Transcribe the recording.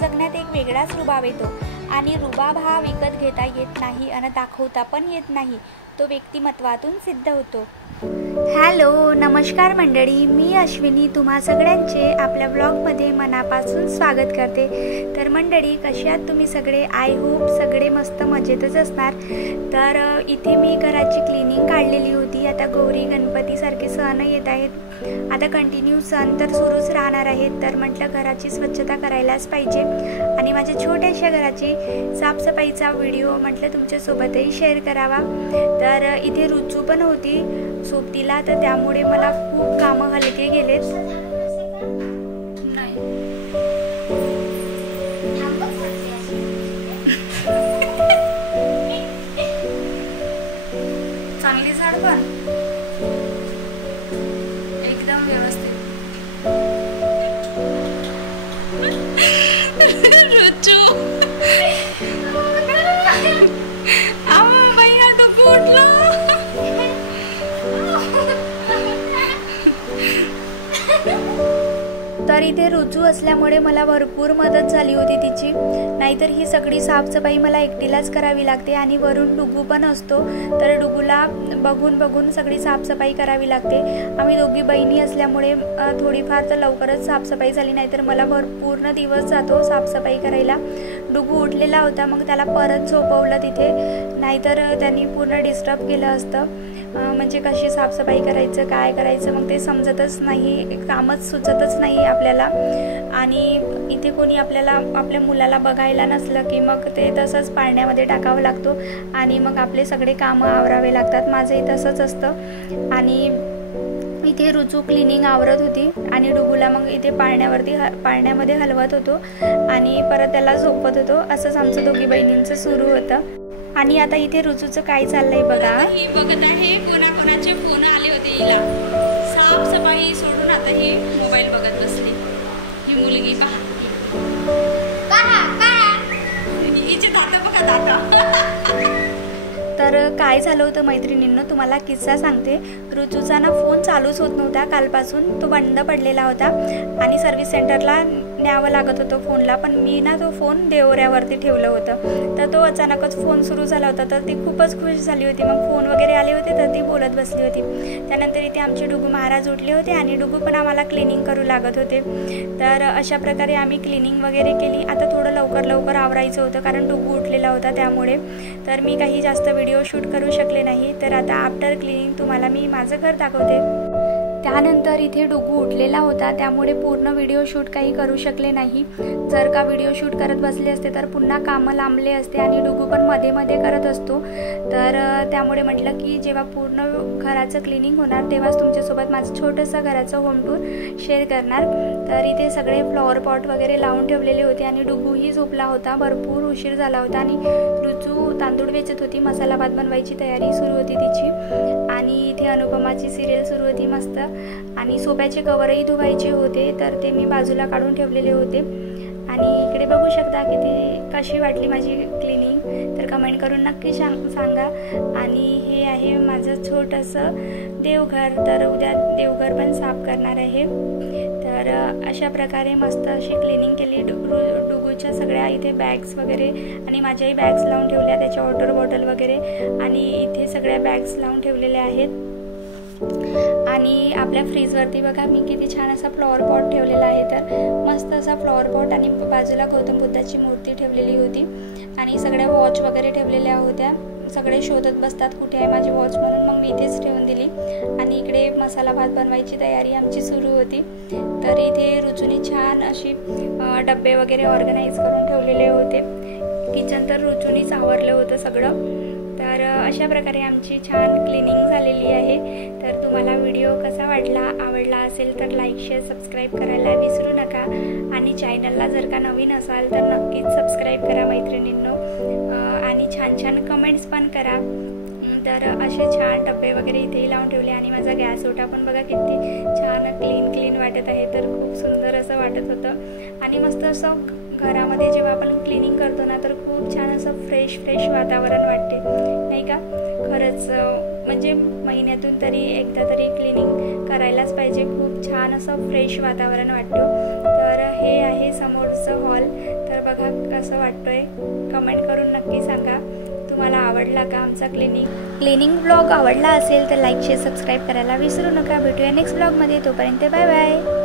जगण्यात एक वेगळाच रुबाब येतो आणि रुबाब हा विकत घेता येत नाही आणि दाखवता पण येत नाही, तो व्यक्तिमत्वातून सिद्ध होतो। हॅलो, नमस्कार मंडळी, मी अश्विनी तुम्हा सगळ्यांचे आपल्या ब्लॉगमध्ये मनापासून स्वागत करते। तर मंडळी, कशी आहात तुम्ही सगळे? आय होप सगळे मस्त मजेतच असणार। तर इथे मी घराची क्लिनिंग काढलेली होती। आता गौरी गणपती सारखे सण येत आहेत, आता कंटिन्यू सण तर सुरूच राहणार आहेत, तर म्हटलं घराची स्वच्छता करायलाच पाहिजे आणि माझ्या छोट्याशा घराची साफसफाईचा व्हिडिओ म्हटलं तुमच्यासोबतही शेअर करावा। तर इथे रुचू पण होती सोबतीला, तर त्यामुळे मला खूप कामं हलके गेलेत। चांगली झाड पण एकदम व्यवस्थित। रुचू तर इथे रुचू असल्यामुळे मला भरपूर मदत झाली होती तिची, नाहीतर ही सगळी साफसफाई मला एकटीलाच करावी लागते आणि वरून डुगू पण असतो, तर डुगूला बघून बघून सगळी साफसफाई करावी लागते। आम्ही दोघी बहिणी असल्यामुळे थोडीफार तर लवकरच साफसफाई झाली, नाहीतर मला पूर्ण दिवस जातो साफसफाई करायला। डुगू उठलेला होता, मग त्याला परत झोपवलं तिथे, नाहीतर त्यांनी पूर्ण डिस्टर्ब केलं असतं। म्हणजे कशी साफसफाई करायचं, काय करायचं, मग ते समजतच नाही, कामच सुचतच नाही आपल्याला। आणि इथे कोणी आपल्याला आपल्या मुलाला बघायला नसलं की मग ते तसंच पाळण्यामध्ये टाकावं लागतो आणि मग आपले सगळे कामं आवरावे लागतात। माझंही तसंच असतं। आणि इथे रुचू क्लिनिंग आवरत होती आणि डुगूला मग इथे पाळण्यामध्ये हलवत होतो आणि परत त्याला झोपत होतो। असंच आमचं दोघी बहिणींचं सुरू होतं। आणि आता इथे रुचूचं काय चाललंय बघा, ही बघत आहे, कोणाकोणाचे फोन आले होते हिला, साफसफाई सोडून आता ही मोबाईल बघत बसली। ही मुलगी हिचे दात बघा, दात। तर काय झालं होतं मैत्रिणींनो, तुम्हाला किस्सा सांगते। रुचूचा ना फोन चालूच होत नव्हता कालपासून, तो बंद पडलेला होता आणि सर्व्हिस सेंटरला न्यावं लागत होतं फोनला, पण मी ना तो फोन देवऱ्यावरती ठेवलं होतं, तर तो अचानकच फोन सुरू झाला होता, तर ती खूपच खुश झाली होती। मग फोन वगैरे आले होते तर ती बोलत बसली होती। त्यानंतर इथे आमचे डुगू महाराज उठले होते आणि डुगू पण आम्हाला क्लिनिंग करू लागत होते। तर अशा प्रकारे आम्ही क्लिनिंग वगैरे केली। आता थोडं लवकर आवरायचं होतं कारण डुगू उठलेला होता त्यामुळे, तर मी काही जास्त व्हिडिओ शूट करू शकले नाही। तर आता आफ्टर क्लिनिंग तुम्हाला मी माझं घर दाखवते। त्यानंतर इथे डुगू उठलेला होता, त्यामुळे पूर्ण व्हिडिओ शूट काही करू शकले नाही। जर का व्हिडिओ शूट करत बसले असते तर पुन्हा कामं लांबले असते आणि डुगू पण मध्ये मध्ये करत असतो, तर त्यामुळे म्हटलं की जेव्हा पूर्ण घराचं क्लिनिंग होणार तेव्हाच तुमच्यासोबत माझं छोटंसं घराचं होम टूर शेअर करणार। तर इथे सगळे फ्लॉवर पॉट वगैरे लावून ठेवलेले होते आणि डुगूही झोपला होता, भरपूर उशीर झाला होता आणि रुचू तांदूळ वेचत होती, मसाला भात बनवायची तयारी सुरू होती तिची। आणि इथे अनुपमाची सिरियल सुरू होती मस्त, आणि सोप्याचे कवरही धुवायचे होते, तर ते मी बाजूला काढून ठेवलेले होते। आणि इकडे बघू शकता की कशी वाटली माझी क्लिनिंग, तर कमेंट करून नक्की सांगा। आणि हे आहे माझं छोटंसं देवघर, तर उद्या देवघर पण साफ करणार आहे। तर अशा प्रकारे मस्त अशी क्लिनिंग केली। डुगूच्या सगळ्या इथे बॅग्स वगैरे आणि माझ्याही बॅग्स लावून ठेवल्या, त्याच्या वॉटर बॉटल वगैरे, आणि इथे सगळ्या बॅग्स लावून ठेवलेल्या आहेत। आणि आपल्या फ्रीजवरती बघा मी किती छान असा फ्लॉवर पॉट ठेवलेला आहे, तर मस्त असा फ्लॉवर पॉट, आणि बाजूला गौतम बुद्धाची मूर्ती ठेवलेली होती आणि सगळ्या वॉच वगैरे ठेवलेल्या होत्या। सगळे शोधत बसतात कुठे आहे माझी वॉच म्हणून, मग मी इथेच ठेवून दिली। आणि इकडे मसाला भात बनवायची तयारी आमची सुरू होती। तर इथे रुचूने छान अशी डब्बे वगैरे ऑर्गनाईज करून ठेवलेले होते। किचन तर रुचूनीच आवरलं होतं सगळं। तर अशा प्रकारे आमची छान क्लिनिंग झालेली आहे। तर तुम्हाला व्हिडिओ कसा आवडला असेल तर लाईक, शेअर, सबस्क्राईब करायला विसरू नका। आणि चॅनलला जर का नवीन असाल तर नक्कीच सबस्क्राईब करा मैत्रिणींनो, आणि छान कमेंट्स पण करा। तर असे छान डब्बे वगैरे इथेही लावून ठेवले आणि माझा गॅस ओटा पण बघा किती छान क्लीन वाटत आहे, तर खूप सुंदर असं वाटत होतं। आणि मस्त असं घरामध्ये जेव्हा आपण क्लिनिंग करतो ना तर खूप छान असं फ्रेश वातावरण वाटते, नाही का? खरंच म्हणजे महिन्यातून तरी एकदा तरी क्लिनिंग करायलाच पाहिजे, खूप छान असं फ्रेश वातावरण वाटतं। तर हे आहे समोरचं हॉल, तर बघा कसं वाटतोय, कमेंट करून नक्की सांगा. तुम्हाला आवडला का आमचा क्लिनिंग ब्लॉग? आवडला असेल तर लाईक शेअर सबस्क्राईब करायला विसरू नका. भेटूया नेक्स्ट ब्लॉगमध्ये. तोपर्यंत बाय बाय.